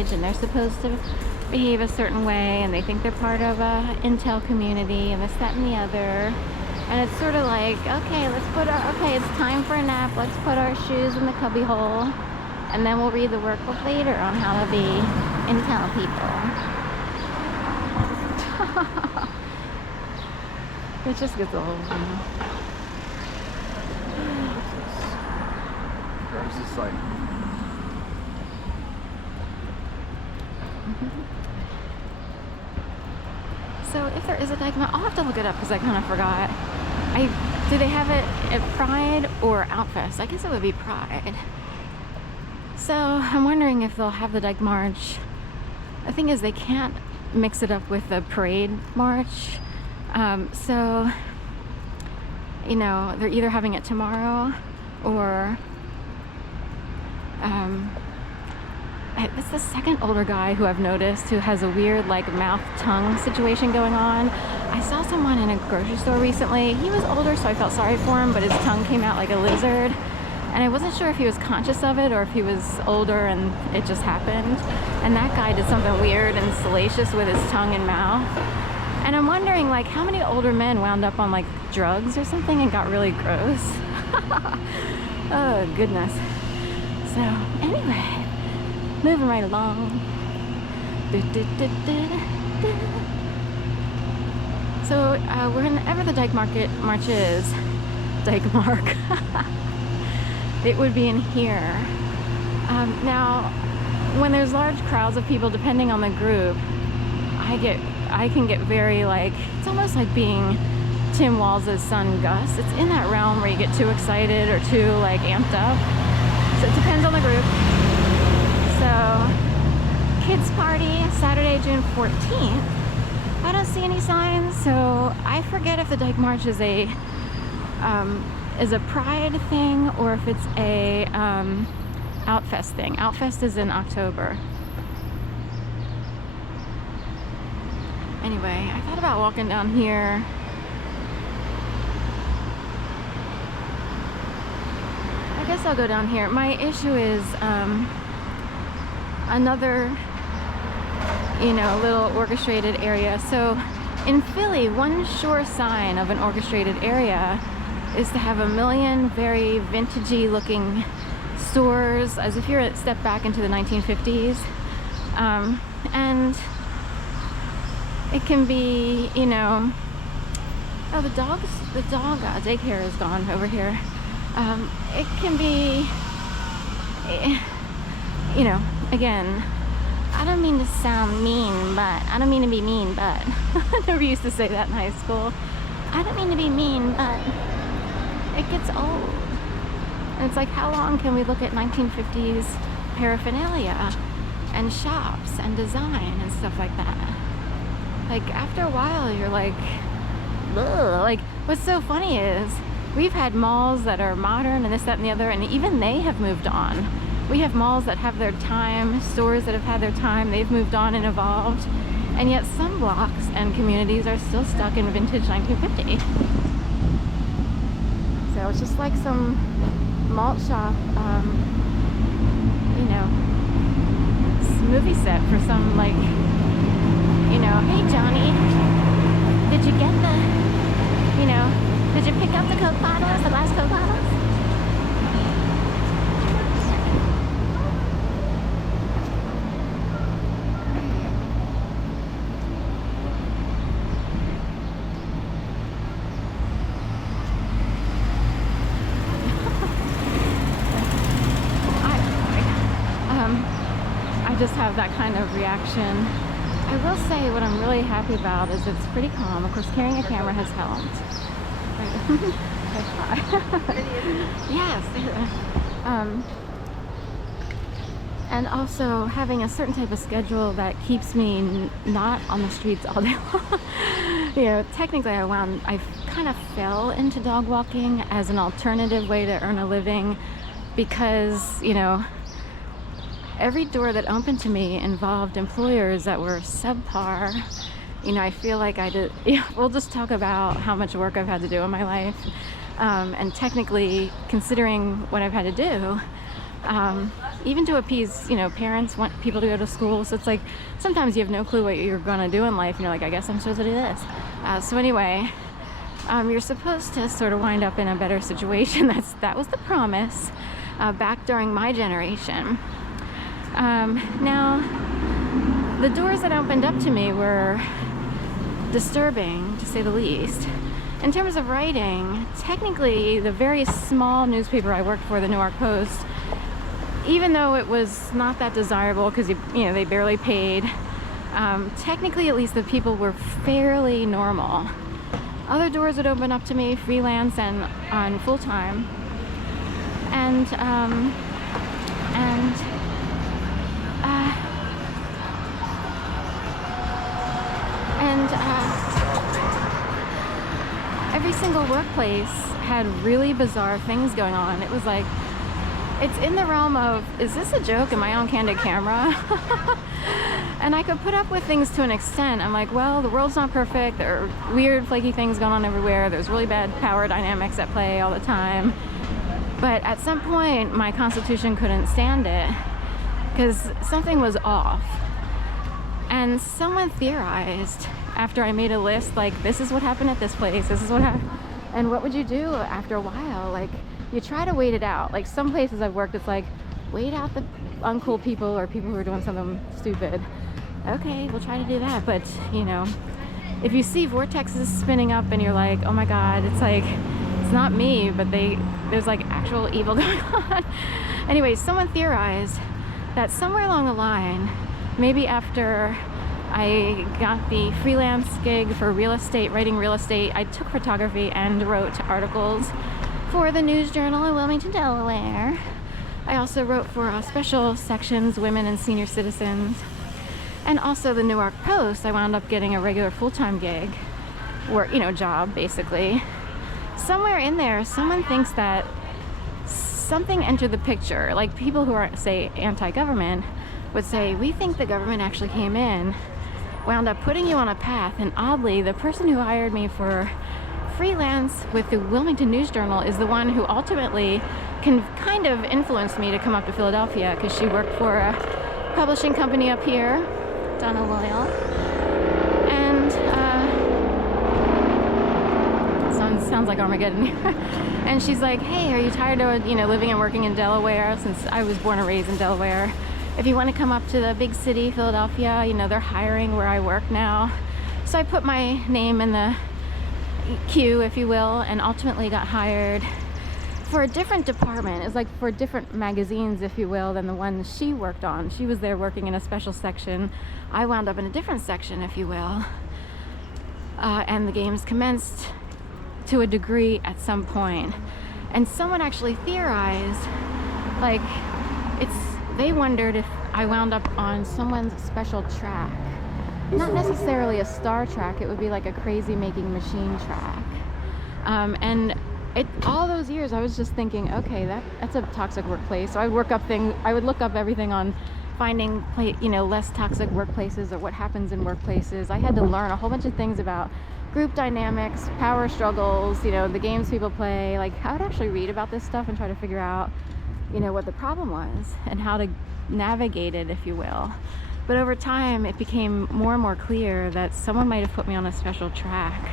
age and they're supposed to behave a certain way, and they think they're part of a intel community and this, that, and the other. And it's sort of like, okay, it's time for a nap. Let's put our shoes in the cubby hole, and then we'll read the workbook later on how to be intel people. It just gets old, you know. There's the site. So if there is a Dagmar, I'll have to look it up because I kind of forgot. Do they have it at Pride or Outfest? I guess it would be Pride. So I'm wondering if they'll have the Dyke March. The thing is, they can't mix it up with the parade march. So, you know, they're either having it tomorrow or it's the second older guy who I've noticed who has a weird like mouth-tongue situation going on. I saw someone in a grocery store recently. He was older, so I felt sorry for him, but his tongue came out like a lizard. And I wasn't sure if he was conscious of it or if he was older and it just happened. And that guy did something weird and salacious with his tongue and mouth. And I'm wondering, like, how many older men wound up on like drugs or something and got really gross. Oh, goodness. So, anyway, moving right along. So, whenever the Dyke March is, Dyke Mark, it would be in here. Now, when there's large crowds of people, depending on the group, I can get very like, it's almost like being Tim Walz's son Gus. It's in that realm where you get too excited or too like amped up. So it depends on the group. So, kids party, Saturday, June 14th. I don't see any signs, so I forget if the Dyke March is a Pride thing or if it's a Outfest thing. Outfest is in October. Anyway, I thought about walking down here. I guess I'll go down here. My issue is another, you know, little orchestrated area. So in Philly, one sure sign of an orchestrated area is to have a million very vintagey looking stores, as if you're a step back into the 1950s. And it can be, you know, oh, the dog daycare is gone over here. It can be, you know, again, I don't mean to sound mean, but I don't mean to be mean, but I never used to say that in high school. I don't mean to be mean, but it gets old. And it's like, how long can we look at 1950s paraphernalia and shops and design and stuff like that? Like, after a while, you're like, ugh. Like, what's so funny is we've had malls that are modern and this, that, and the other, and even they have moved on. We have malls that have their time, stores that have had their time, they've moved on and evolved, and yet some blocks and communities are still stuck in vintage 1950. So it's just like some malt shop, you know, movie set for some, like, you know, hey Johnny, did you get the, you know, did you pick up the Coke bottles, the last Coke bottles? I just have that kind of reaction. I will say what I'm really happy about is it's pretty calm. Of course, carrying a camera has helped. Yes. And also having a certain type of schedule that keeps me not on the streets all day long. You know, technically I kind of fell into dog walking as an alternative way to earn a living because, you know, every door that opened to me involved employers that were subpar. You know, I feel like I did, yeah, we'll just talk about how much work I've had to do in my life. And technically, considering what I've had to do, even to appease, you know, parents want people to go to school. So it's like sometimes you have no clue what you're gonna do in life, and you're like, I guess I'm supposed to do this. So anyway, you're supposed to sort of wind up in a better situation. That was the promise back during my generation. Now, the doors that opened up to me were disturbing, to say the least. In terms of writing, technically, the very small newspaper I worked for, the New York Post, even though it was not that desirable because you know they barely paid, technically at least the people were fairly normal. Other doors would open up to me, freelance and on full time, and every single workplace had really bizarre things going on. It was like, it's in the realm of, is this a joke? Am I on candid camera? And I could put up with things to an extent. I'm like, well, the world's not perfect. There are weird, flaky things going on everywhere. There's really bad power dynamics at play all the time. But at some point, my constitution couldn't stand it because something was off. And someone theorized after I made a list, like, this is what happened at this place, this is what happened. And what would you do after a while? Like, you try to wait it out. Like, some places I've worked, it's like, wait out the uncool people or people who are doing something stupid. Okay, we'll try to do that. But, you know, if you see vortexes spinning up and you're like, oh my God, it's like, it's not me, but there's like actual evil going on. Anyway, someone theorized that somewhere along the line, maybe after I got the freelance gig for real estate, writing real estate, I took photography and wrote articles for the News Journal in Wilmington, Delaware. I also wrote for special sections, women and senior citizens, and also the New York Post. I wound up getting a regular full-time gig, or, you know, job, basically. Somewhere in there, someone thinks that something entered the picture. Like, people who are, say, anti-government would say, we think the government actually came in, wound up putting you on a path, and oddly, the person who hired me for freelance with the Wilmington News Journal is the one who ultimately kind of influenced me to come up to Philadelphia, because she worked for a publishing company up here, Donna Loyal, and sounds like Armageddon. And she's like, hey, are you tired of, you know, living and working in Delaware? Since I was born and raised in Delaware, if you want to come up to the big city, Philadelphia, you know, they're hiring where I work now. So I put my name in the queue, if you will, and ultimately got hired for a different department. It's like for different magazines, if you will, than the one she worked on. She was there working in a special section. I wound up in a different section, if you will. And the games commenced to a degree at some point. And someone actually theorized, like, they wondered if I wound up on someone's special track. Not necessarily a star track, it would be like a crazy making machine track. And all those years I was just thinking, okay, that's a toxic workplace. So I would look up everything on finding, you know, less toxic workplaces or what happens in workplaces. I had to learn a whole bunch of things about group dynamics, power struggles, you know, the games people play. Like, I would actually read about this stuff and try to figure out, you know, what the problem was and how to navigate it, if you will. But over time, it became more and more clear that someone might have put me on a special track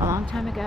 a long time ago.